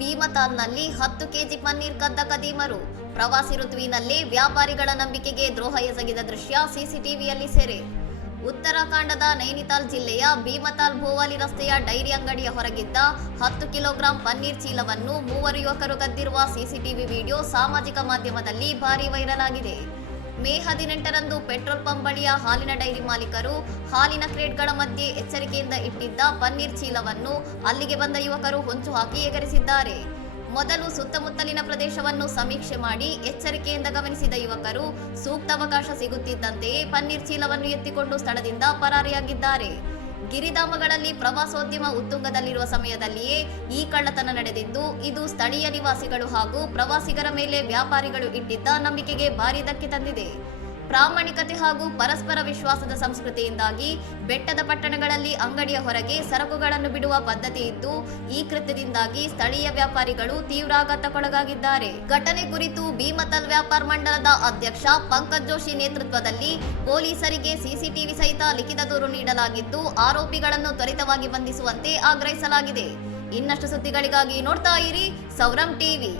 ಭೀಮತಾಲ್ನಲ್ಲಿ 10 KG paneer ಕದ್ದ ಖದೀಮರು. ಪ್ರವಾಸಿ ಋತುವಿನಲ್ಲೇ ವ್ಯಾಪಾರಿಗಳ ನಂಬಿಕೆಗೆ ದ್ರೋಹ ಎಸಗಿದ ದೃಶ್ಯ ಸಿಸಿಟಿವಿಯಲ್ಲಿ ಸೆರೆ. ಉತ್ತರಾಖಂಡದ ನೈನಿತಾಲ್ ಜಿಲ್ಲೆಯ ಭೀಮತಾಲ್ ಭೋವಾಲಿ ರಸ್ತೆಯ ಡೈರಿ ಅಂಗಡಿಯ ಹೊರಗಿದ್ದ 10 ಕಿಲೋಗ್ರಾಂ ಪನ್ನೀರ್ ಚೀಲವನ್ನು 3 ಯುವಕರು ಕದ್ದಿರುವ ಸಿಸಿಟಿವಿ ವಿಡಿಯೋ ಸಾಮಾಜಿಕ ಮಾಧ್ಯಮದಲ್ಲಿ ಭಾರೀ ವೈರಲ್ ಆಗಿದೆ. ಮೇ 18ರಂದು ಪೆಟ್ರೋಲ್ ಪಂಪ್ ಬಳಿಯ ಹಾಲಿನ ಡೈರಿ ಮಾಲೀಕರು ಹಾಲಿನ ಕ್ರೇಟ್ಗಳ ಮಧ್ಯೆ ಎಚ್ಚರಿಕೆಯಿಂದ ಇಟ್ಟಿದ್ದ ಪನ್ನೀರ್ ಚೀಲವನ್ನು ಅಲ್ಲಿಗೆ ಬಂದ ಯುವಕರು ಹೊಂಚು ಹಾಕಿ ಎಗರಿಸಿದ್ದಾರೆ. ಮೊದಲು ಸುತ್ತಮುತ್ತಲಿನ ಪ್ರದೇಶವನ್ನು ಸಮೀಕ್ಷೆ ಮಾಡಿ ಎಚ್ಚರಿಕೆಯಿಂದ ಗಮನಿಸಿದ ಯುವಕರು ಸೂಕ್ತ ಅವಕಾಶ ಸಿಗುತ್ತಿದ್ದಂತೆಯೇ ಪನ್ನೀರ್ ಚೀಲವನ್ನು ಎತ್ತಿಕೊಂಡು ಸ್ಥಳದಿಂದ ಪರಾರಿಯಾಗಿದ್ದಾರೆ. ಗಿರಿಧಾಮಗಳಲ್ಲಿ ಪ್ರವಾಸೋದ್ಯಮ ಉತ್ತುಂಗದಲ್ಲಿರುವ ಸಮಯದಲ್ಲಿಯೇ ಈ ಕಳ್ಳತನ ನಡೆದಿದ್ದು, ಇದು ಸ್ಥಳೀಯ ನಿವಾಸಿಗಳು ಹಾಗೂ ಪ್ರವಾಸಿಗರ ಮೇಲೆ ವ್ಯಾಪಾರಿಗಳು ಇಟ್ಟಿದ್ದ ನಂಬಿಕೆಗೆ ಭಾರೀ ಧಕ್ಕೆ ತಂದಿದೆ. ಪ್ರಾಮಾಣಿಕತೆ ಹಾಗೂ ಪರಸ್ಪರ ವಿಶ್ವಾಸದ ಸಂಸ್ಕೃತಿಯಿಂದಾಗಿ ಬೆಟ್ಟದ ಪಟ್ಟಣಗಳಲ್ಲಿ ಅಂಗಡಿಯ ಹೊರಗೆ ಸರಕುಗಳನ್ನು ಬಿಡುವ ಪದ್ಧತಿ ಇದ್ದು, ಈ ಕೃತ್ಯದಿಂದಾಗಿ ಸ್ಥಳೀಯ ವ್ಯಾಪಾರಿಗಳು ತೀವ್ರ ಆಘಾತಕ್ಕೊಳಗಾಗಿದ್ದಾರೆ. ಘಟನೆ ಕುರಿತು ಭೀಮತಾಲ್ ವ್ಯಾಪಾರ ಮಂಡಲದ ಅಧ್ಯಕ್ಷ ಪಂಕಜ್ ಜೋಶಿ ನೇತೃತ್ವದಲ್ಲಿ ಪೊಲೀಸರಿಗೆ ಸಿಸಿಟಿವಿ ಸಹಿತ ಲಿಖಿತ ದೂರು ನೀಡಲಾಗಿದ್ದು, ಆರೋಪಿಗಳನ್ನು ತ್ವರಿತವಾಗಿ ಬಂಧಿಸುವಂತೆ ಆಗ್ರಹಿಸಲಾಗಿದೆ. ಇನ್ನಷ್ಟು ಸುದ್ದಿಗಳಿಗಾಗಿ ನೋಡ್ತಾ ಇರಿ ಸೌರಂ ಟಿವಿ.